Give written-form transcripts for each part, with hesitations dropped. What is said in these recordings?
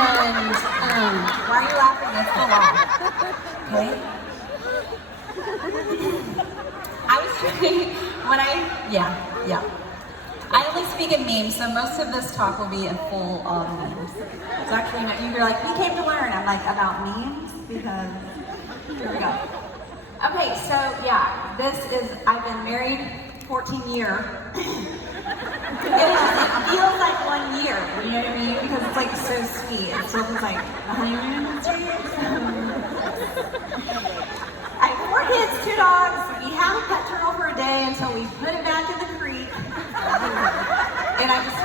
And why are you laughing? Let's go on. Okay. I was trying yeah. I only speak in memes, so most of this talk will be in full memes. So actually, you're like, we came to learn. I'm like, about memes? Because, here we go. Okay, so yeah, I've been married 14 years. It feels like 1 year, you know what I mean? Because it's like so sweet. It still feels like the honeymoon stage. I have 4 kids, 2 dogs. We have a pet turtle for a day until we put it back in the creek. And I just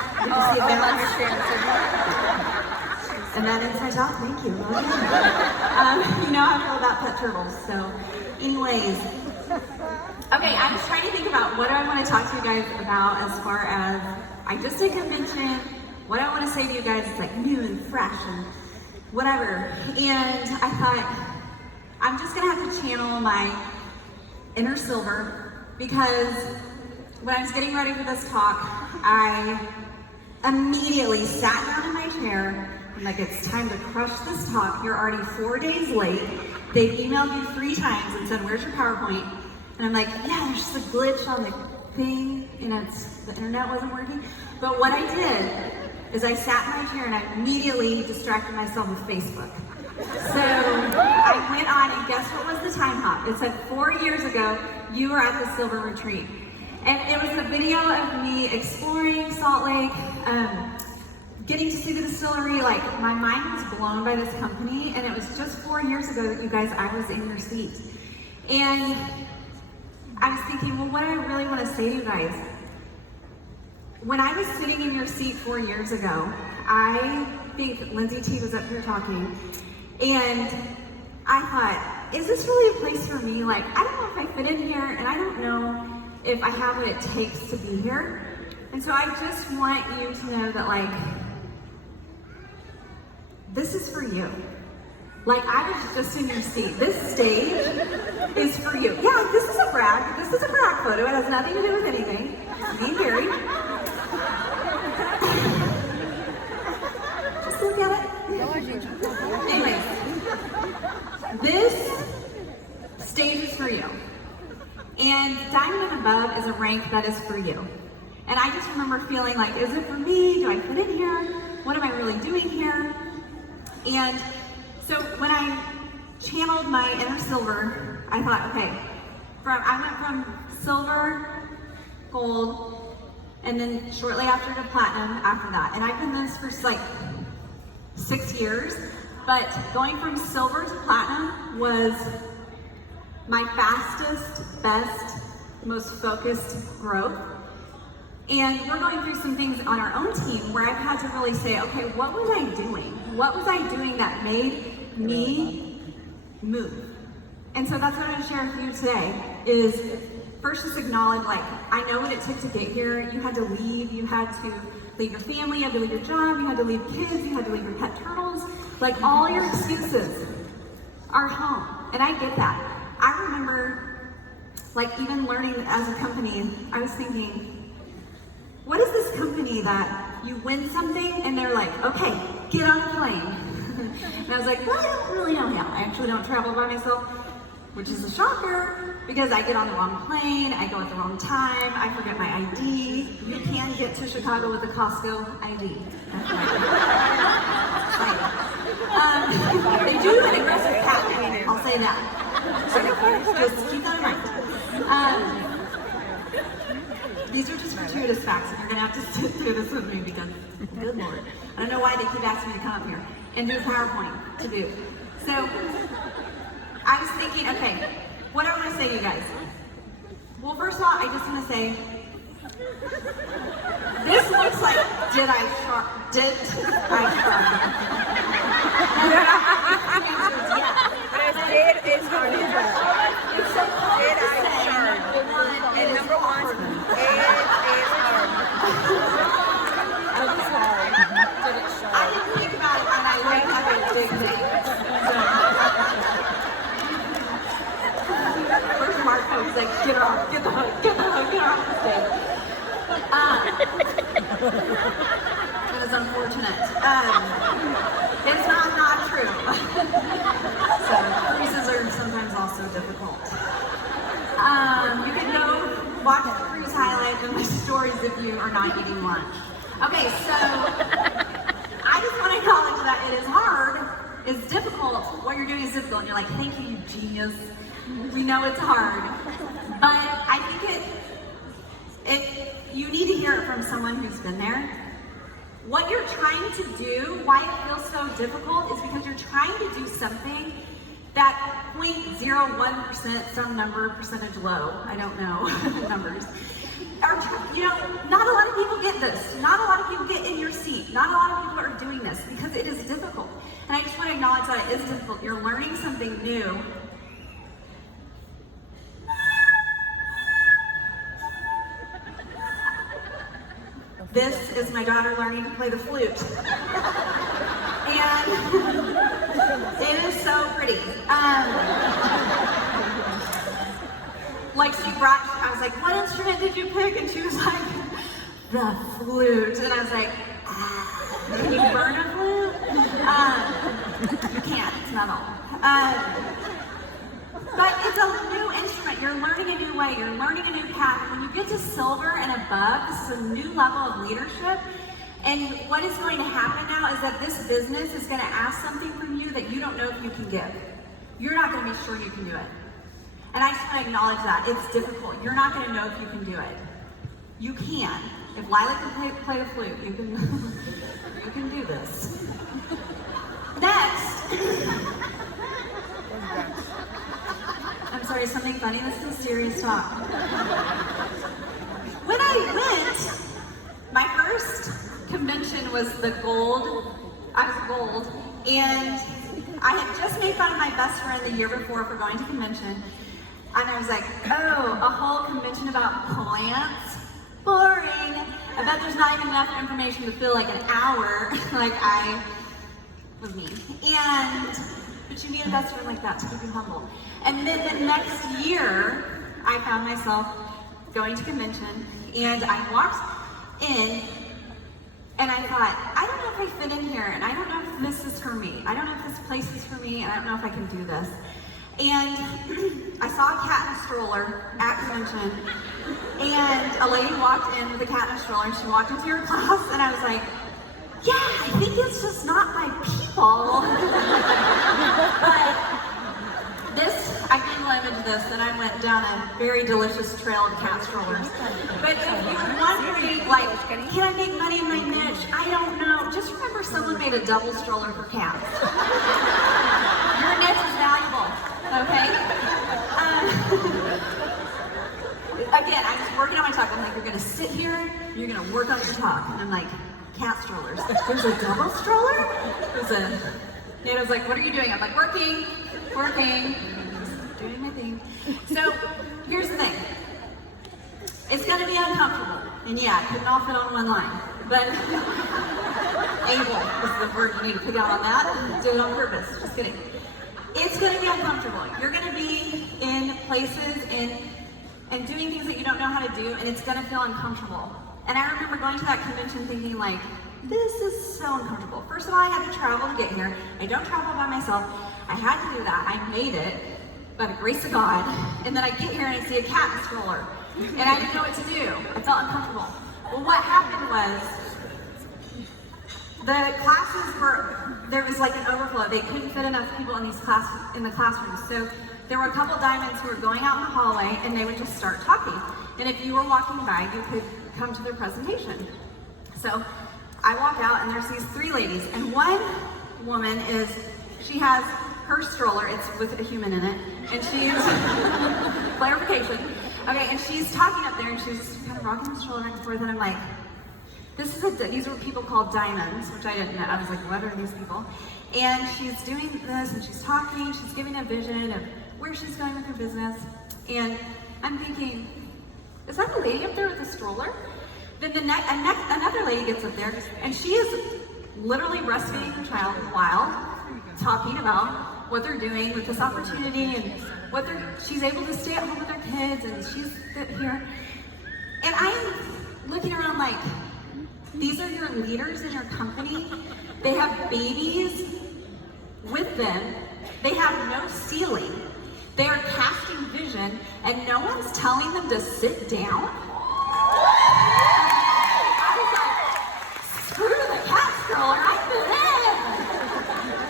see a understand. And that inside out, thank you. You know how I feel about pet turtles. So, anyways. Okay, I was trying to think about what do I want to talk to you guys about as far as I just did convention. What I want to say to you guys is like new and fresh and whatever. And I thought I'm just gonna have to channel my inner Silver because when I was getting ready for this talk, I immediately sat down in my chair. I'm like, it's time to crush this talk. You're already 4 days late. They've emailed you 3 times and said, where's your PowerPoint? And I'm like, yeah, there's just a glitch on the thing, the internet wasn't working. But what I did is I sat in my chair and I immediately distracted myself with Facebook. So I went on and guess what was the time hop? It said 4 years ago, you were at the Silver Retreat. And it was a video of me exploring Salt Lake, getting to see the distillery. Like, my mind was blown by this company, and it was just 4 years ago that you guys, I was in your seat. And I was thinking, well, what do I really want to say to you guys? When I was sitting in your seat 4 years ago, I think Lindsay T was up here talking, and I thought, is this really a place for me? Like, I don't know if I fit in here, and I don't know if I have what it takes to be here. And so I just want you to know that, like, this is for you. Like, I was just in your seat. This stage is for you. Yeah, this is a brag. This is a brag photo. It has nothing to do with anything. Me and Gary. Just look at it. Anyways, this stage is for you. And Diamond and Above is a rank that is for you. And I just remember feeling like, is it for me? Do I fit in here? What am I really doing here? And so when I channeled my inner Silver, I thought, okay, I went from silver, gold, and then shortly after to platinum after that. And I've been this for like 6 years, but going from silver to platinum was my fastest, best, most focused growth. And we're going through some things on our own team where I've had to really say, okay, what was I doing? What was I doing that made me move? And so that's what I'm going to share with you today is first just acknowledge, like, I know what it took to get here. You had to leave your family, you had to leave your job, you had to leave kids, you had to leave your pet turtles. Like, all your excuses are home. And I get that. I remember, like, even learning as a company, I was thinking, what is this company that you win something and they're like, okay, get on a plane. And I was like, well, I don't really know how. I actually don't travel by myself, which is a shocker because I get on the wrong plane, I go at the wrong time, I forget my ID. You can get to Chicago with a Costco ID. They do an aggressive packaging, I'll say that. So just keep that in mind. These are just gratuitous facts, and you're going to have to sit through this with me because, good Lord, I don't know why they keep asking me to come up here and do a PowerPoint to do. So, I was thinking, okay, what do I want to say to you guys? Well, first of all, I just want to say, this looks like, did I shark? Did is hard. It's so hard Did to I say, shark? And number one, it is hard. I didn't think about it when I looked at it big thing. First Marco was like, get her off, get the hook, get her off the stage. It was unfortunate. It So cruises are sometimes also difficult. You can go watch the cruise highlights and my stories if you are not eating lunch. Okay, so I just want to acknowledge that it is hard, it's difficult. What you're doing is difficult, and you're like, thank you, you genius. We know it's hard, but I think you need to hear it from someone who's been there. What you're trying to do, why it feels so difficult, is because you're trying to do something that 0.01%, some number, percentage low, I don't know, numbers, not a lot of people get this. Not a lot of people get in your seat. Not a lot of people are doing this because it is difficult. And I just want to acknowledge that it is difficult. You're learning something new. This is my daughter learning to play the flute. And it is so pretty. I was like, what instrument did you pick? And she was like, the flute. And I was like, can you burn a flute? You can't, it's metal. But it's a new instrument. You're learning a new way. You're learning a new path. When you get to silver and above, this is a new level of leadership. And what is going to happen now is that this business is going to ask something from you that you don't know if you can give. You're not going to be sure you can do it. And I just want to acknowledge that. It's difficult. You're not going to know if you can do it. You can. If Lila can play the flute, you can do this. Next. I'm sorry, something funny? This is serious talk. When I went, my first convention was the gold. I was gold. And I had just made fun of my best friend the year before for going to convention. And I was like, oh, a whole convention about plants? Boring. I bet there's not even enough information to fill like an hour. Like I was me. But you need a best friend like that to keep you humble. And then the next year, I found myself going to convention, and I walked in, and I thought, I don't know if I fit in here, and I don't know if this is for me. I don't know if this place is for me, and I don't know if I can do this. And I saw a cat in a stroller at convention, and a lady walked in with a cat in a stroller, and she walked into your class, and I was like, yeah, I think it's just not my people. But I Google imaged this, and I went down a very delicious trail of cat strollers. But if you're wondering, like, can I make money in my niche? I don't know. Just remember someone made a double stroller for cats. Your niche is valuable, okay? Again, I was working on my talk. I'm like, you're gonna sit here, you're gonna work on your talk. And I'm like, cat strollers. There's a double stroller? Nato's like, what are you doing? I'm like, working, just doing my thing. So, here's the thing. It's gonna be uncomfortable. And yeah, it couldn't all fit on one line. But, able is the word you need to put out on that. Do it on purpose, just kidding. It's gonna be uncomfortable. You're gonna be in places and doing things that you don't know how to do, and it's gonna feel uncomfortable. And I remember going to that convention thinking like, this is so uncomfortable. First of all, I had to travel to get here. I don't travel by myself. I had to do that. I made it by the grace of God. And then I get here and I see a cat in a stroller. And I didn't know what to do. I felt uncomfortable. Well, what happened was, the classes there was like an overflow. They couldn't fit enough people in the classrooms. So there were a couple diamonds who were going out in the hallway, and they would just start talking. And if you were walking by, you could come to their presentation. So I walk out, and there's these three ladies, and one woman she has her stroller, it's with a human in it, and she's, clarification, okay, and she's talking up there, and she's kind of rocking the stroller back and forth, and I'm like, these were people called diamonds, which I didn't know. I was like, what are these people? And she's doing this, and she's talking, she's giving a vision of where she's going with her business, and I'm thinking, is that the lady up there with the stroller? Then another lady gets up there, and she is literally breastfeeding her child while talking about what they're doing with this opportunity and she's able to stay at home with her kids, and she's here. And I'm looking around like, these are your leaders in your company. They have babies with with them. They have no ceiling. They are casting vision, and no one's telling them to sit down. I was like, screw the cat stroller, I fit in.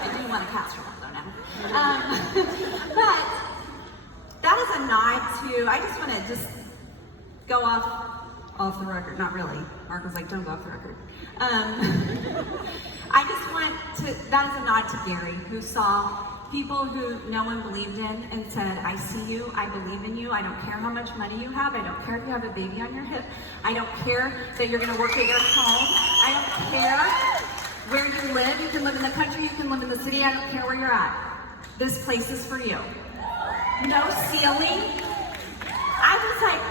I do want a cat stroller though now. But that is a nod to, I just want to just go off the record. Not really. Mark was like, don't go off the record. I just want to, that is a nod to Gary, who saw people who no one believed in and said, I see you, I believe in you, I don't care how much money you have, I don't care if you have a baby on your hip, I don't care that you're gonna work at your home, I don't care where you live, you can live in the country, you can live in the city, I don't care where you're at. This place is for you. No ceiling. I was like,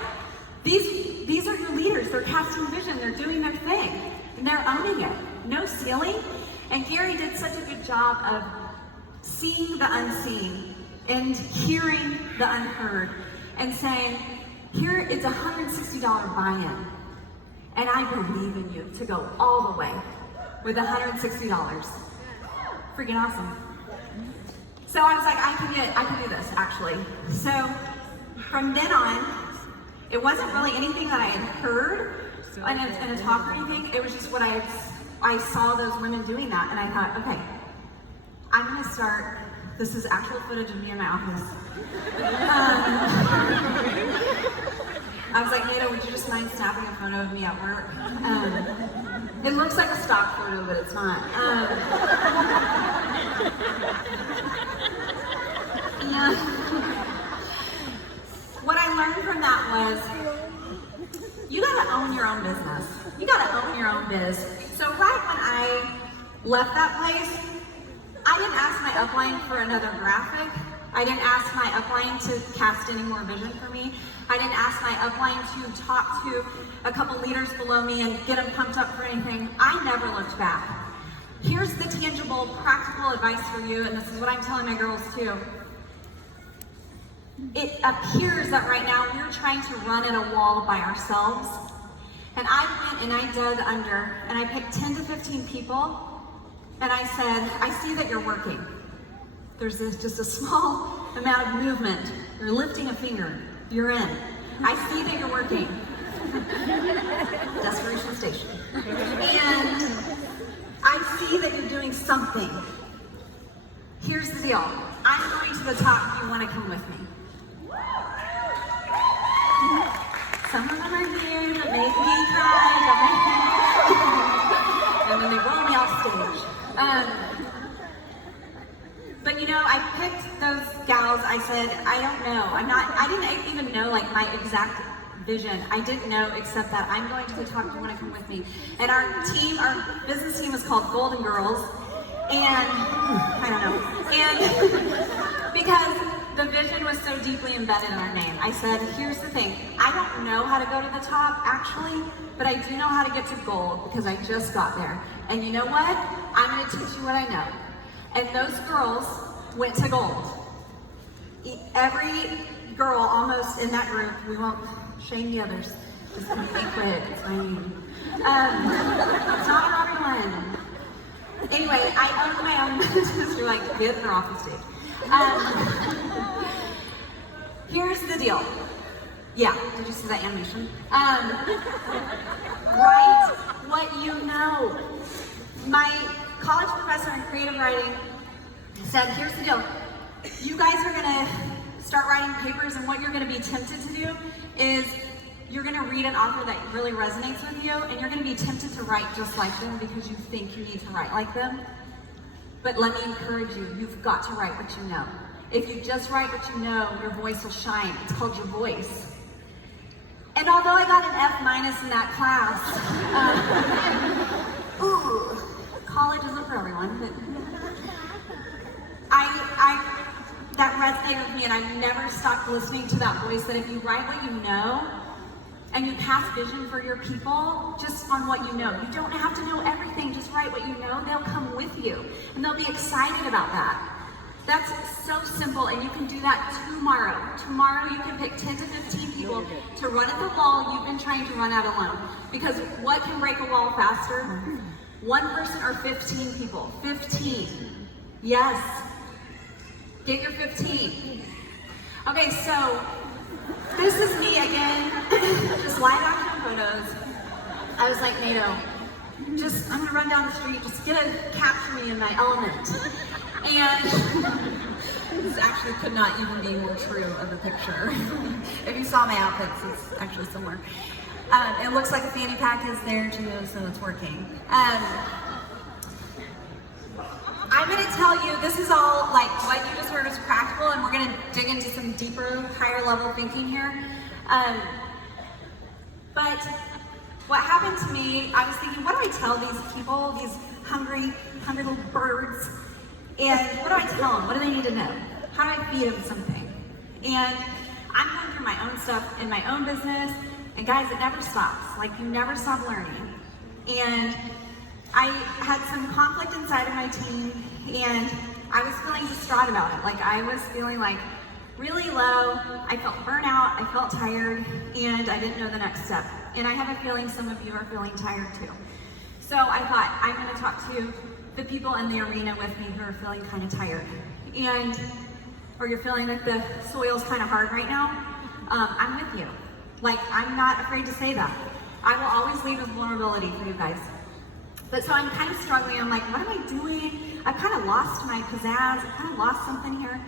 these are your leaders, they're casting vision, they're doing their thing, and they're owning it. No ceiling. And Gary did such a good job of seeing the unseen and hearing the unheard and saying, here it's $160 buy-in, and I believe in you to go all the way with $160. Freaking awesome. So I was like, I can do this actually. So from then on, it wasn't really anything that I had heard in a talk or anything. It was just what I saw those women doing that, and I thought, okay, I'm gonna start, this is actual footage of me in my office. I was like, Nato, would you just mind snapping a photo of me at work? It looks like a stock photo, but it's not. And what I learned from that was, you gotta own your own business. You gotta own your own biz. So right when I left that place, I didn't ask my upline for another graphic. I didn't ask my upline to cast any more vision for me. I didn't ask my upline to talk to a couple leaders below me and get them pumped up for anything. I never looked back. Here's the tangible, practical advice for you, and this is what I'm telling my girls too. It appears that right now we're trying to run at a wall by ourselves. And I went and I dug under, and I picked 10 to 15 people, and I said, I see that you're working. There's just a small amount of movement. You're lifting a finger. You're in. I see that you're working. Desperation station. And I see that you're doing something. Here's the deal. I'm going to the top. You want to come with me? Some of them are here that make me cry, and then they roll me off stage. But you know, I picked those gals. I said, I don't know. I didn't even know like my exact vision. I didn't know except that I'm going to the top. Do you want to come with me? And our team, our business team, is called Golden Girls. And I don't know. And because the vision was so deeply embedded in our name, I said, here's the thing. I don't know how to go to the top, actually, but I do know how to get to gold because I just got there. And you know what? I'm going to teach you what I know. And those girls went to gold. Every girl almost in that group, we won't shame the others, just completely quit, it's my name. It's not for everyone. Anyway, I owned my own business. You're like, get her off the stage. Here's the deal. Yeah, did you see that animation? Write what you know. My college professor in creative writing said, here's the deal. You guys are gonna start writing papers, and what you're gonna be tempted to do is you're gonna read an author that really resonates with you, and you're gonna be tempted to write just like them because you think you need to write like them. But let me encourage you, you've got to write what you know. If you just write what you know, your voice will shine. It's called your voice. And although I got an F- in that class, college isn't for everyone, but that resonated with me, and I've never stopped listening to that voice that if you write what you know, and you pass vision for your people just on what you know. You don't have to know everything, just write what you know. They'll come with you, and they'll be excited about that. That's so simple, and you can do that tomorrow. Tomorrow you can pick 10 to 15 people to run at the wall you've been trying to run at alone. Because what can break a wall faster? One person or 15 people? 15. Yes. Get your 15. Okay, so this is me again, just live action photos. I was like, Nato, I'm gonna run down the street, just capture me in my element. And this actually could not even be more true of a picture. If you saw my outfits, it's actually similar. It looks like a fanny pack is there too, so it's working. I'm gonna tell you, this is all like what you just heard is practical, and we're gonna dig into some deeper, higher level thinking here. But what happened to me, I was thinking, what do I tell these people, these hungry little birds? And what do I tell them? What do they need to know? How do I feed them something? And I'm going through my own stuff in my own business, and guys, it never stops. Like, you never stop learning. And I had some conflict inside of my team, and I was feeling distraught about it. Like, I was feeling like really low. I felt burnout, I felt tired, and I didn't know the next step. And I have a feeling some of you are feeling tired too. So I thought, I'm gonna talk to the people in the arena with me who are feeling kind of tired. Or you're feeling like the soil's kind of hard right now. I'm with you. Like, I'm not afraid to say that. I will always lead with vulnerability for you guys. But so I'm kind of struggling. I'm like, what am I doing? I've kind of lost my pizzazz. I've kind of lost something here.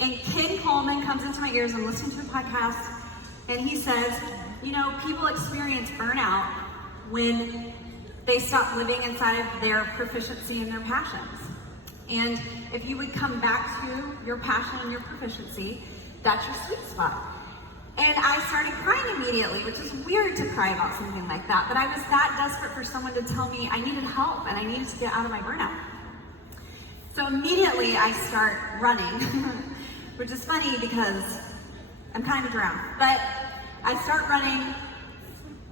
And Ken Coleman comes into my ears. I'm listening to a podcast, and he says, you know, people experience burnout when they stop living inside of their proficiency and their passions. And if you would come back to your passion and your proficiency, that's your sweet spot. And I started crying immediately, which is weird to cry about something like that, but I was that desperate for someone to tell me I needed help and I needed to get out of my burnout. So immediately I start running, which is funny because I'm kind of drowned, but I start running,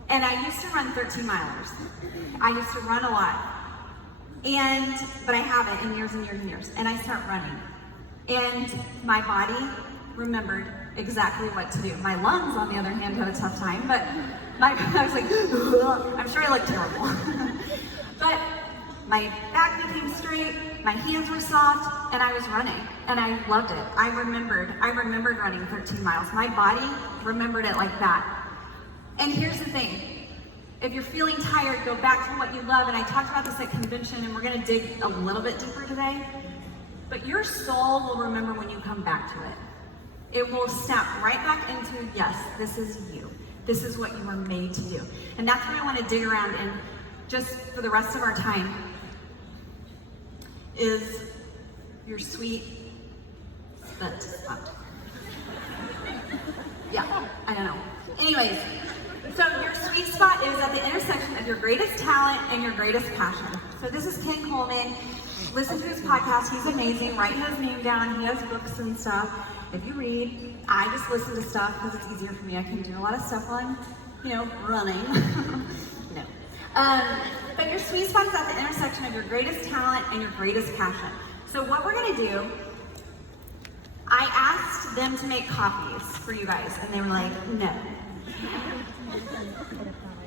and I used to run 13 milers. I used to run a lot, but I haven't in years and years and years, and I start running. And my body remembered exactly what to do. My lungs, on the other hand, had a tough time, but I was like, ugh. I'm sure I looked terrible. But my back became straight, my hands were soft, and I was running, and I loved it. I remembered running 13 miles. My body remembered it like that. And here's the thing, if you're feeling tired, go back to what you love, and I talked about this at convention, and we're gonna dig a little bit deeper today, but your soul will remember when you come back to it. It will snap right back into, yes, this is you. This is what you were made to do. And that's what I want to dig around in just for the rest of our time, is your sweet spot. Yeah, I don't know. Anyways, so your sweet spot is at the intersection of your greatest talent and your greatest passion. So this is Ken Coleman. Listen to his podcast, he's amazing. Write his name down, he has books and stuff. If you read, I just listen to stuff because it's easier for me. I can do a lot of stuff while I'm, running. No. But your sweet spot is at the intersection of your greatest talent and your greatest passion. So what we're gonna do, I asked them to make copies for you guys, and they were like, no.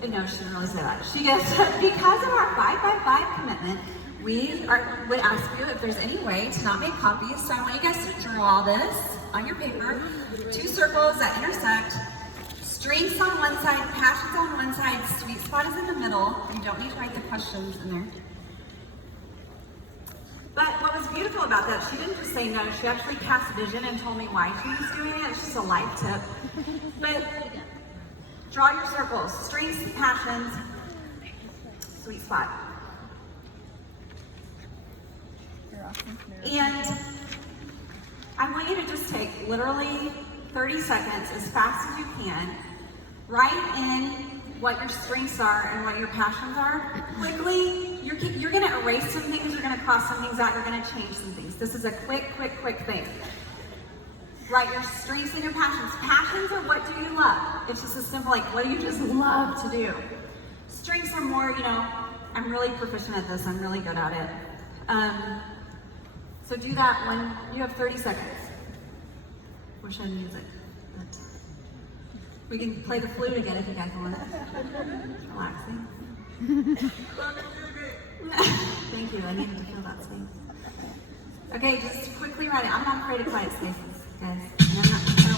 No, she didn't really say that. She goes, because of our 5x5 commitment, we would ask you if there's any way to not make copies. So I want you guys to draw this on your paper. 2 circles that intersect. Strengths on one side, passions on one side, sweet spot is in the middle. You don't need to write the questions in there. But what was beautiful about that, she didn't just say no, she actually cast vision and told me why she was doing it. It's just a life tip. But draw your circles. Strengths, passions, sweet spot. And I want you to just take literally 30 seconds, as fast as you can, write in what your strengths are and what your passions are. Quickly, you're gonna erase some things, you're gonna cross some things out, you're gonna change some things. This is a quick thing. Write your strengths and your passions. Passions are what do you love? It's just as simple, like what do you just love to do? Strengths are more, I'm really proficient at this, I'm really good at it. So do that when you have 30 seconds. Wish I had music, but we can play the flute again if you guys want. It's relaxing. Thank you, I needed to feel that space. Okay, just quickly write it. I'm not afraid of quiet spaces, guys. And I'm not, so,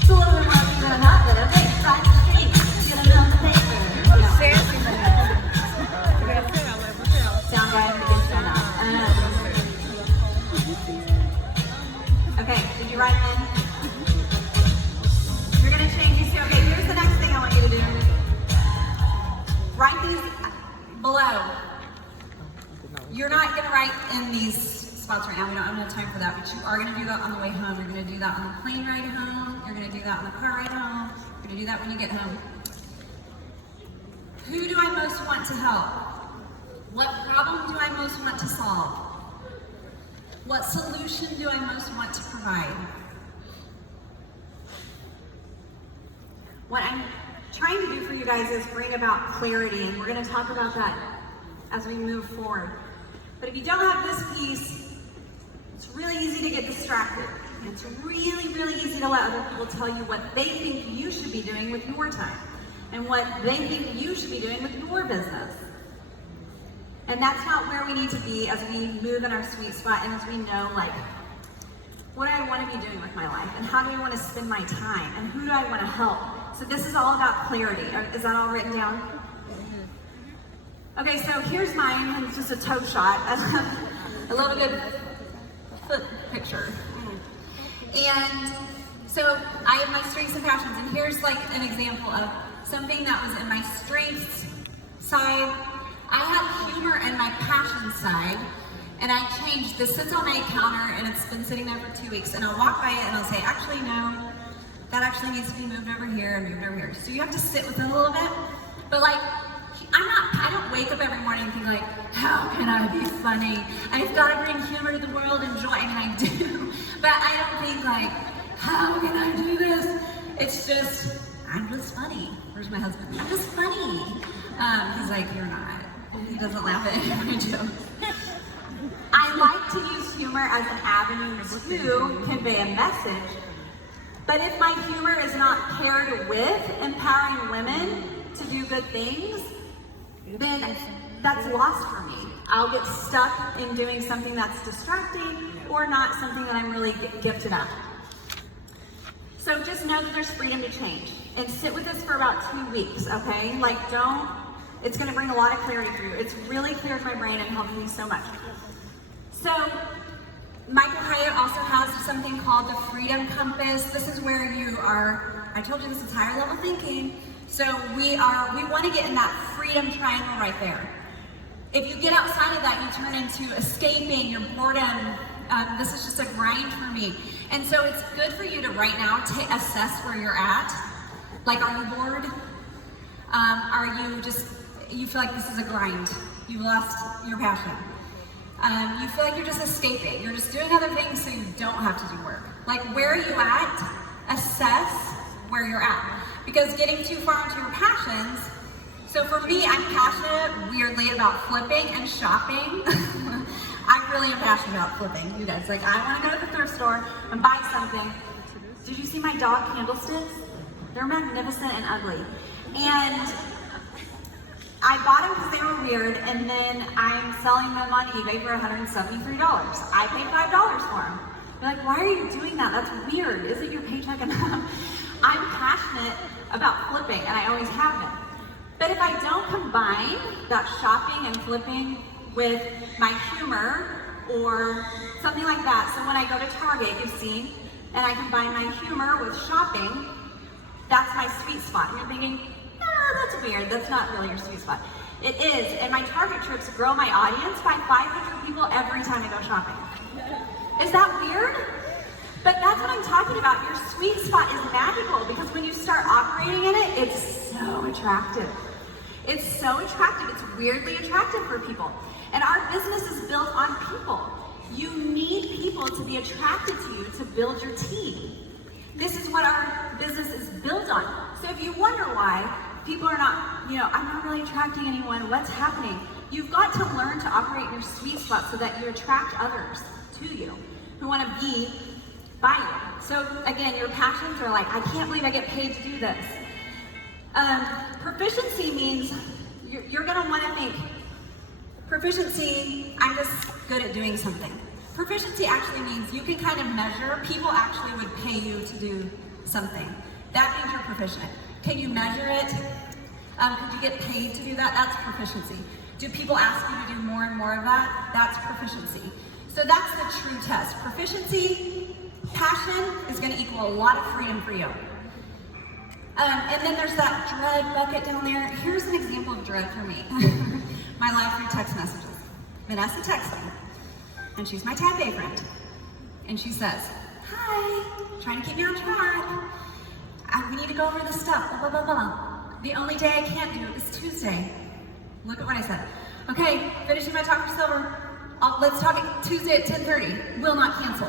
it's a little bit more easy than that, but okay, cross the street, get it on the paper. Sound guy, we can stand up. Okay, did you write it in? You're gonna change these two. Okay, here's the next thing I want you to do. Write these below. You're not gonna write in these spots right now. We don't have enough time for that, but you are gonna do that on the way home. You're gonna do that on the plane ride home. You're gonna do that on the car ride home. You're gonna do that when you get home. Who do I most want to help? What problem do I most want to solve? What solution do I most want to provide? What I'm trying to do for you guys is bring about clarity, and we're going to talk about that as we move forward. But if you don't have this piece, it's really easy to get distracted. It's really, really easy to let other people tell you what they think you should be doing with your time and what they think you should be doing with your business. And that's not where we need to be as we move in our sweet spot and as we know, like, what do I want to be doing with my life? And how do I want to spend my time? And who do I want to help? So this is all about clarity. Is that all written down? Okay, so here's mine, and it's just a toe shot. I love a good foot picture. And so I have my strengths and passions, and here's like an example of something that was in my strengths side. I have humor in my passion side, and I changed. This sits on my counter, and it's been sitting there for 2 weeks, and I'll walk by it, and I'll say, actually, no, that actually needs to be moved over here and moved over here. So you have to sit with it a little bit, but like, I don't wake up every morning and think like, how can I be funny? I've got to bring humor to the world and joy, and I do, but I don't think like, how can I do this? It's just, I'm just funny. Where's my husband? I'm just funny. He's like, you're not. He doesn't laugh at any of my jokes. I like to use humor as an avenue to convey a message, but if my humor is not paired with empowering women to do good things, then that's lost for me. I'll get stuck in doing something that's distracting or not something that I'm really gifted at. So just know that there's freedom to change and sit with this for about 2 weeks, okay? Like it's gonna bring a lot of clarity for you. It's really cleared my brain and helped me so much. So Michael Hyatt also has something called the Freedom Compass. This is where you are, I told you this is higher level thinking. So we want to get in that freedom triangle right there. If you get outside of that, you turn into escaping, your boredom. This is just a grind for me. And so it's good for you to right now to assess where you're at. Like, are you bored? Are you you feel like this is a grind? You lost your passion. You feel like you're just escaping. You're just doing other things so you don't have to do work. Like, where are you at? Assess where you're at. Because getting too far into your passions, so for me, I'm passionate, weirdly, about flipping and shopping. I really am passionate about flipping, you guys. Like, I want to go to the thrift store and buy something. Did you see my dog candlesticks? They're magnificent and ugly. And I bought them because they were weird, and then I'm selling them on eBay for $173. I paid $5 for them. You're like, why are you doing that? That's weird. Isn't your paycheck enough? I'm passionate about flipping, and I always have been. But if I don't combine that shopping and flipping with my humor or something like that, so when I go to Target, you've seen, and I combine my humor with shopping, that's my sweet spot. And you're thinking, that's weird. That's not really your sweet spot. It is, and my Target trips grow my audience by 500 people every time I go shopping. Is that weird? But that's what I'm talking about. Your sweet spot is magical because when you start operating in it, it's so attractive. It's so attractive. It's weirdly attractive for people. And our business is built on people. You need people to be attracted to you to build your team. This is what our business is built on. So if you wonder why people are not, I'm not really attracting anyone, what's happening? You've got to learn to operate in your sweet spot so that you attract others to you who want to be by you. So again, your passions are like, I can't believe I get paid to do this. Proficiency means you're gonna want to think, proficiency, I'm just good at doing something. Proficiency actually means you can kind of measure, people actually would pay you to do something. That means you're proficient. Can you measure it? Could you get paid to do that? That's proficiency. Do people ask you to do more and more of that? That's proficiency. So that's the true test. Proficiency, passion is going to equal a lot of freedom for you. And then there's that dread bucket down there. Here's an example of dread for me. My life through text messages. Vanessa texts me, and she's my type A friend. And she says, hi, trying to keep me on track. We need to go over this stuff, blah, blah, blah, blah. The only day I can't do it is Tuesday. Look at what I said. Okay, finishing my talk for silver. Let's talk Tuesday at 10:30. Will not cancel.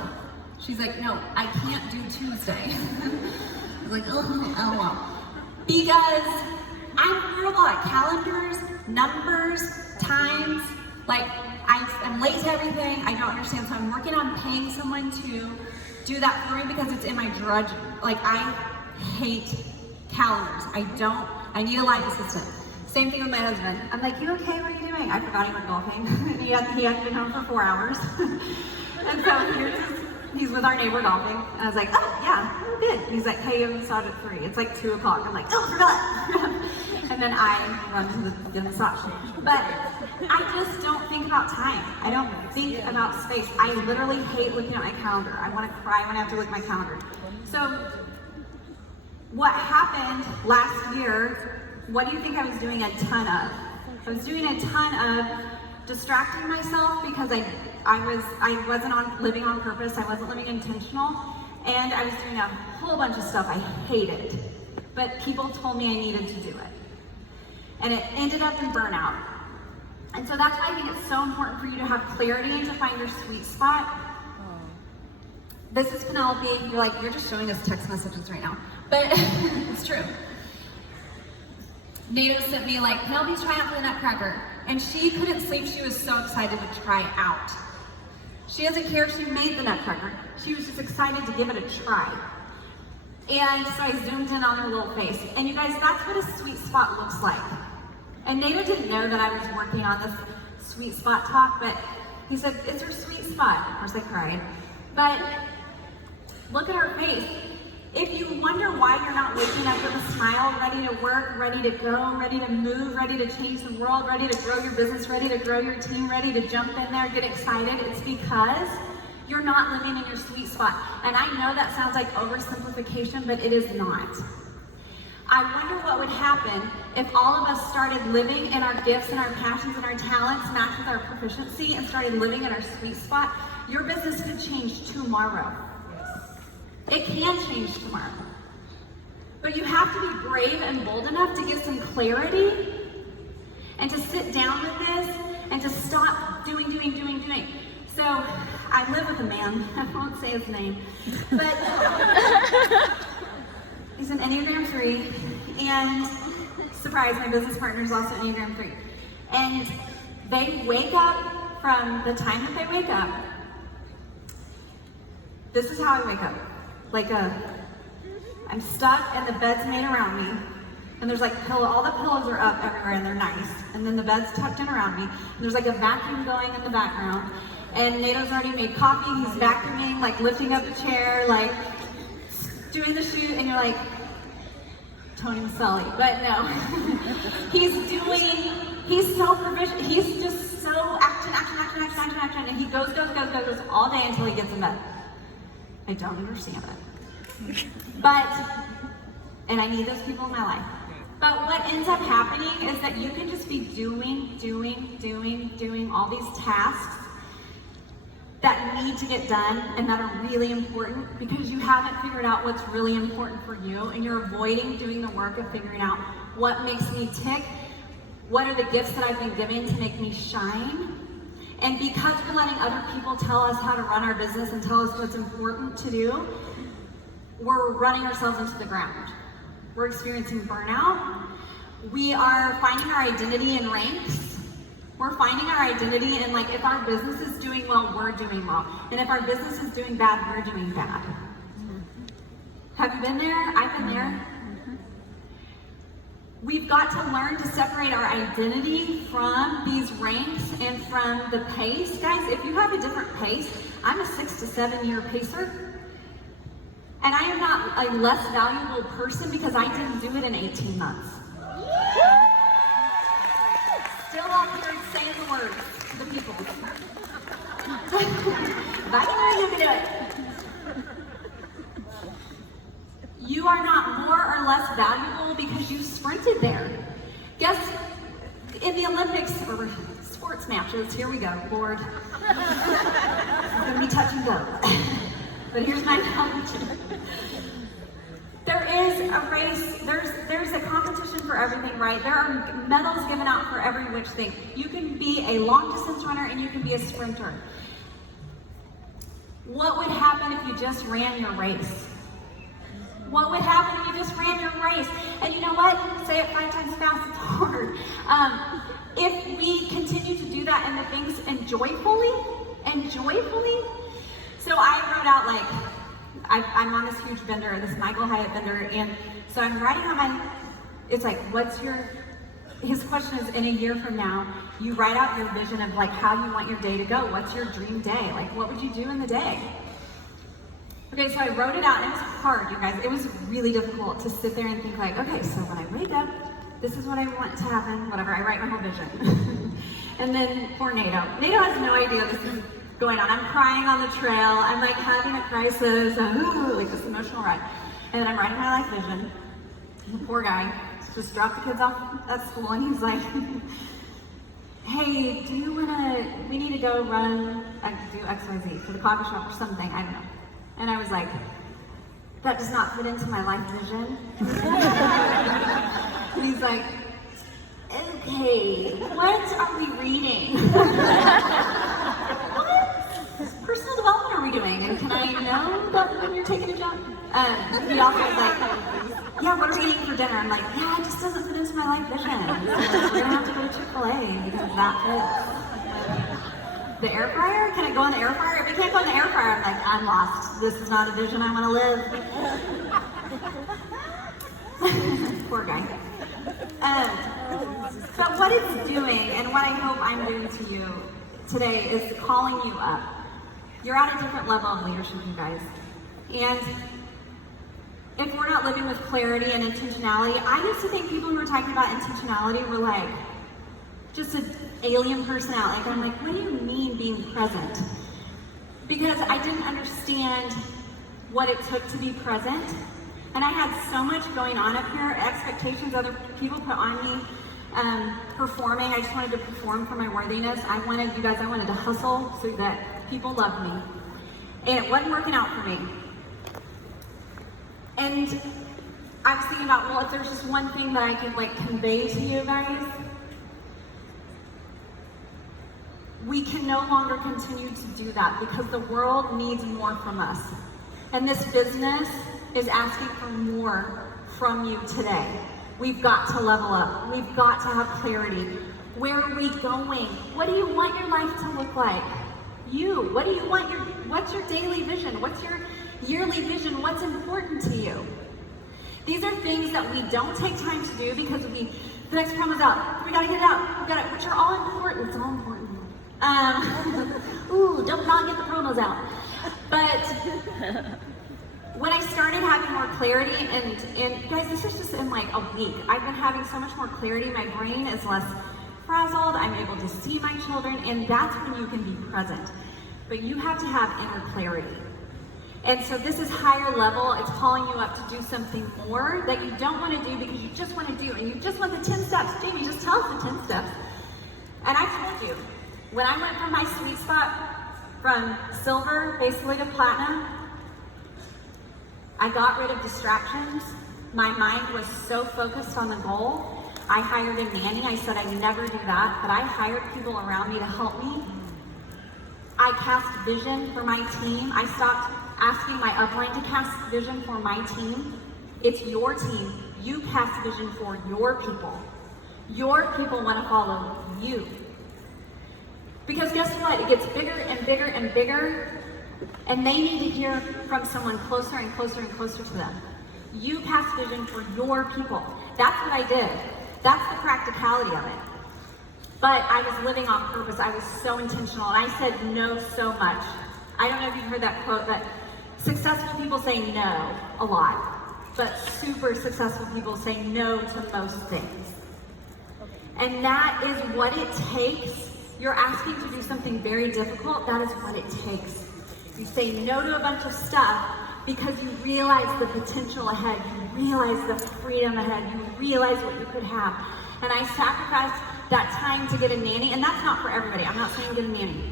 She's like, no, I can't do Tuesday. I was like, oh well. Because I'm horrible at calendars, numbers, times. Like, I'm late to everything. I don't understand. So I'm working on paying someone to do that for me because it's in my drudge. Like, I hate calendars. I need a life assistant. Same thing with my husband. I'm like, you okay? What are you doing? I forgot he went golfing. he hadn't been home for 4 hours. And so he's with our neighbor golfing. And I was like, oh yeah, we're good. And he's like, hey, you massage at 3. It's like 2 o'clock. I'm like, oh, forgot. And then I run to the massage. But I just don't think about time. I don't think about space. I literally hate looking at my calendar. I want to cry when I have to look at my calendar. So what happened last year, what do you think I was doing a ton of? I was doing a ton of distracting myself because I wasn't living on purpose. I wasn't living intentional, and I was doing a whole bunch of stuff I hated. But people told me I needed to do it, and it ended up in burnout. And so that's why I think it's so important for you to have clarity and to find your sweet spot. This is Penelope. You're like, you're just showing us text messages right now, but it's true. Nato sent me like, Penelope's trying out for the Nutcracker. And she couldn't sleep, she was so excited to try out. She doesn't care if she made the Nutcracker. She was just excited to give it a try. And so I zoomed in on her little face. And you guys, that's what a sweet spot looks like. And Nato didn't know that I was working on this sweet spot talk, but he said, it's her sweet spot. Of course I cried. But look at her face. If you wonder why you're not waking up with a smile, ready to work, ready to go, ready to move, ready to change the world, ready to grow your business, ready to grow your team, ready to jump in there, get excited, it's because you're not living in your sweet spot. And I know that sounds like oversimplification, but it is not. I wonder what would happen if all of us started living in our gifts and our passions and our talents matched with our proficiency and started living in our sweet spot. Your business could change tomorrow. It can change tomorrow. But you have to be brave and bold enough to give some clarity and to sit down with this and to stop doing. So I live with a man, I won't say his name, but he's an Enneagram 3, and surprise, my business partner is also Enneagram 3. And they wake up from the time that they wake up. This is how I wake up. I'm stuck and the bed's made around me, and there's like all the pillows are up everywhere and they're nice, and then the bed's tucked in around me, and there's like a vacuum going in the background, and Nato's already made coffee, he's vacuuming, like lifting up the chair, like doing the shoot, and you're like, Tony Maselli, but no. He's so proficient, he's just so action, and he goes all day until he gets in bed. I don't understand it. And I need those people in my life. But what ends up happening is that you can just be doing all these tasks that need to get done and that are really important because you haven't figured out what's really important for you, and you're avoiding doing the work of figuring out what makes me tick, what are the gifts that I've been given to make me shine. And because we're letting other people tell us how to run our business and tell us what's important to do, we're running ourselves into the ground. We're experiencing burnout. We are finding our identity in ranks. We're finding our identity in, like, if our business is doing well, we're doing well. And if our business is doing bad, we're doing bad. Mm-hmm. Have you been there? I've been there. We've got to learn to separate our identity from these ranks and from the pace. Guys, if you have a different pace, I'm a 6 to 7 year pacer. And I am not a less valuable person because I didn't do it in 18 months. Still out here saying the words to the people. If I can do it, you can do it. You are not more or less valuable because you sprinted there. Guess in the Olympics or sports matches, here we go, Lord. It's gonna be touch and go. But here's my analogy. There is a race, there's a competition for everything, right? There are medals given out for every which thing. You can be a long distance runner and you can be a sprinter. What would happen if you just ran your race? What would happen if you just ran your race? And you know what? Say it 5 times fast, it's hard. If we continue to do that and the things and joyfully, so I wrote out I'm on this huge bender, this Michael Hyatt bender, and so I'm writing on it's like, his question is, in a year from now, you write out your vision of how you want your day to go. What's your dream day? What would you do in the day? Okay, so I wrote it out, and it was hard, you guys. It was really difficult to sit there and think okay, so when I wake up, this is what I want to happen, whatever. I write my whole vision. And then for Nato has no idea this is going on. I'm crying on the trail. I'm having a crisis, this emotional wreck. And then I'm writing my life vision. And the poor guy just dropped the kids off at school, and he's like, hey, we need to go run, do XYZ for the coffee shop or something, I don't know. And I was like, that does not fit into my life vision. And he's like, okay, what are we reading? What personal development are we doing? And can I know that when you're taking a jump? He also was like, yeah, what are we eating for dinner? I'm like, yeah, it just doesn't fit into my life vision. So we're gonna have to go to Chick-fil-A because that fits. The air fryer? Can it go in the air fryer? If it can't go in the air fryer, I'm like, I'm lost. This is not a vision I want to live. Poor guy. But what it's doing, and what I hope I'm doing to you today, is calling you up. You're at a different level of leadership, you guys. And if we're not living with clarity and intentionality, I used to think people who were talking about intentionality were just an alien personality. I'm like, what do you mean being present? Because I didn't understand what it took to be present. And I had so much going on up here, expectations other people put on me, performing. I just wanted to perform for my worthiness. I wanted to hustle so that people loved me. And it wasn't working out for me. And I was thinking about, if there's just one thing that I could convey to you guys, we can no longer continue to do that because the world needs more from us. And this business is asking for more from you today. We've got to level up. We've got to have clarity. Where are we going? What do you want your life to look like? What do you want what's your daily vision? What's your yearly vision? What's important to you? These are things that we don't take time to do because the next promo's out. We gotta get it out. Which are all important. It's all important. Don't not get the promos out. But when I started having more clarity, and guys, this is just in a week. I've been having so much more clarity. My brain is less frazzled. I'm able to see my children, and that's when you can be present. But you have to have inner clarity. And so this is higher level. It's calling you up to do something more that you don't want to do because you just want to do, and you just want the 10 steps. Jamie, just tell us the 10 steps. And I told you, when I went from my sweet spot from silver basically to platinum, I got rid of distractions. My mind was so focused on the goal. I hired a nanny. I said I'd never do that, but I hired people around me to help me. I cast vision for my team. I stopped asking my upline to cast vision for my team. It's your team. You cast vision for your people. Your people want to follow you. Because guess what? It gets bigger and bigger and bigger, and they need to hear from someone closer and closer and closer to them. You cast vision for your people. That's what I did. That's the practicality of it. But I was living on purpose. I was so intentional, and I said no so much. I don't know if you've heard that quote, but successful people say no a lot, but super successful people say no to most things. And that is what it takes. You're asking to do something very difficult. That is what it takes. You say no to a bunch of stuff because you realize the potential ahead. You realize the freedom ahead. You realize what you could have. And I sacrificed that time to get a nanny, and that's not for everybody. I'm not saying get a nanny.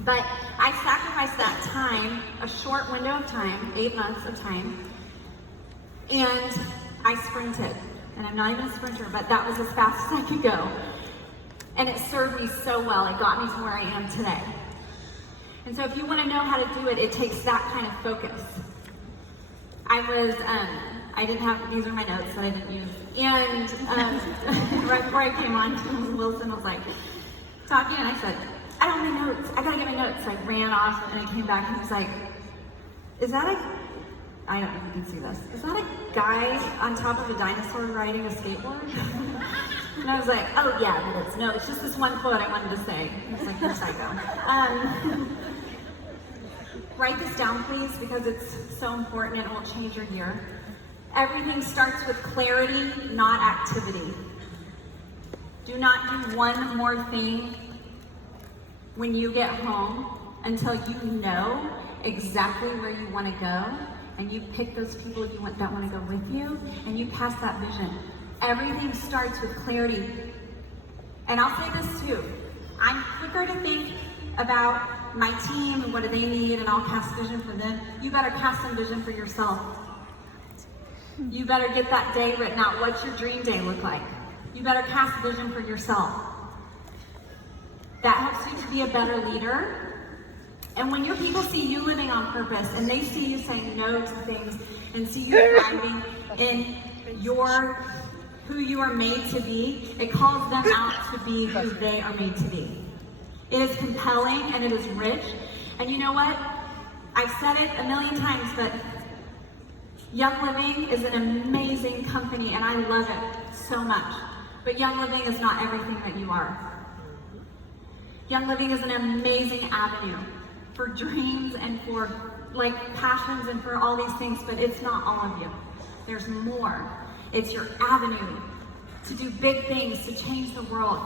But I sacrificed that time, a short window of time, 8 months of time, and I sprinted. And I'm not even a sprinter, but that was as fast as I could go. And it served me so well. It got me to where I am today. And so if you want to know how to do it, it takes that kind of focus. I didn't have, these are my notes that I didn't use. And right before I came on, Wilson was like talking, and I said, I don't have my notes. I gotta get my notes. So I ran off, and I came back, and he was like, is that I don't know if you can see this. Is that a guy on top of a dinosaur riding a skateboard? And I was like, oh yeah, it is. No, it's just this one quote I wanted to say. I was like, you're psycho. Write this down, please, because it's so important and it will change your year. Everything starts with clarity, not activity. Do not do one more thing when you get home until you know exactly where you want to go, and you pick those people that want to go with you, and you pass that vision. Everything starts with clarity. And I'll say this too. I'm quicker to think about my team and what do they need, and I'll cast vision for them. You better cast some vision for yourself. You better get that day written out. What's your dream day look like? You better cast vision for yourself. That helps you to be a better leader. And when your people see you living on purpose, and they see you saying no to things, and see you thriving in who you are made to be, it calls them out to be who they are made to be. It is compelling and it is rich. And you know what? I've said it a million times, but Young Living is an amazing company, and I love it so much. But Young Living is not everything that you are. Young Living is an amazing avenue for dreams and for passions and for all these things, but it's not all of you. There's more. It's your avenue to do big things, to change the world.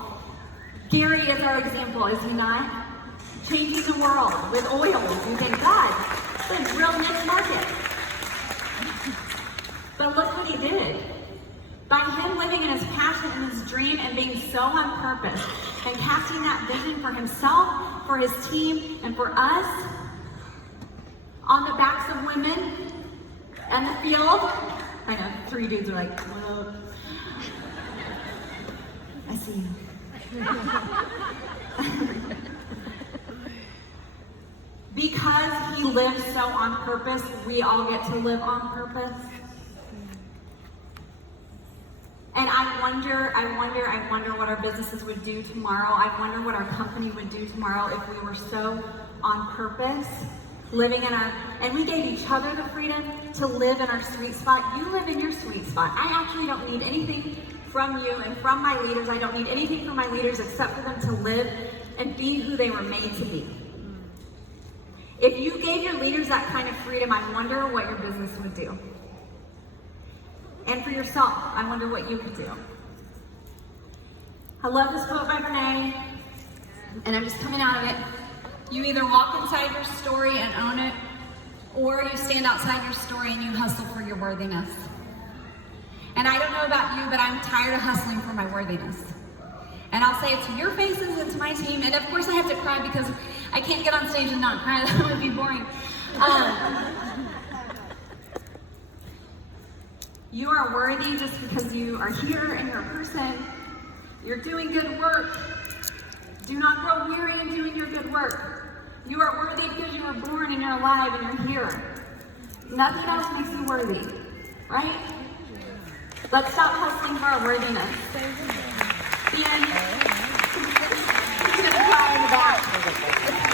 Gary is our example, is he not? Changing the world with oil. You think, God, it's a real niche market. But look what he did. By him living in his passion and his dream and being so on purpose and casting that vision for himself, for his team, and for us on the backs of women and the field. I know, 3 dudes are like, whoa. I see you. Because he lives so on purpose, we all get to live on purpose. And I wonder what our businesses would do tomorrow. I wonder what our company would do tomorrow if we were so on purpose, living in and we gave each other the freedom to live in our sweet spot. You live in your sweet spot. I actually don't need anything from you and from my leaders. I don't need anything from my leaders except for them to live and be who they were made to be. If you gave your leaders that kind of freedom, I wonder what your business would do. And for yourself, I wonder what you could do. I love this quote by Brene, and I'm just coming out of it. You either walk inside your story and own it, or you stand outside your story and you hustle for your worthiness. And I don't know about you, but I'm tired of hustling for my worthiness. And I'll say it to your faces and to my team, and of course I have to cry because I can't get on stage and not cry. That would be boring. You are worthy just because you are here and you're a person. You're doing good work. Do not grow weary in doing your good work. You are worthy because you were born and you're alive and you're here. Nothing else makes you worthy, right? Let's stop hustling for our worthiness. The end. He's gonna cry in the back.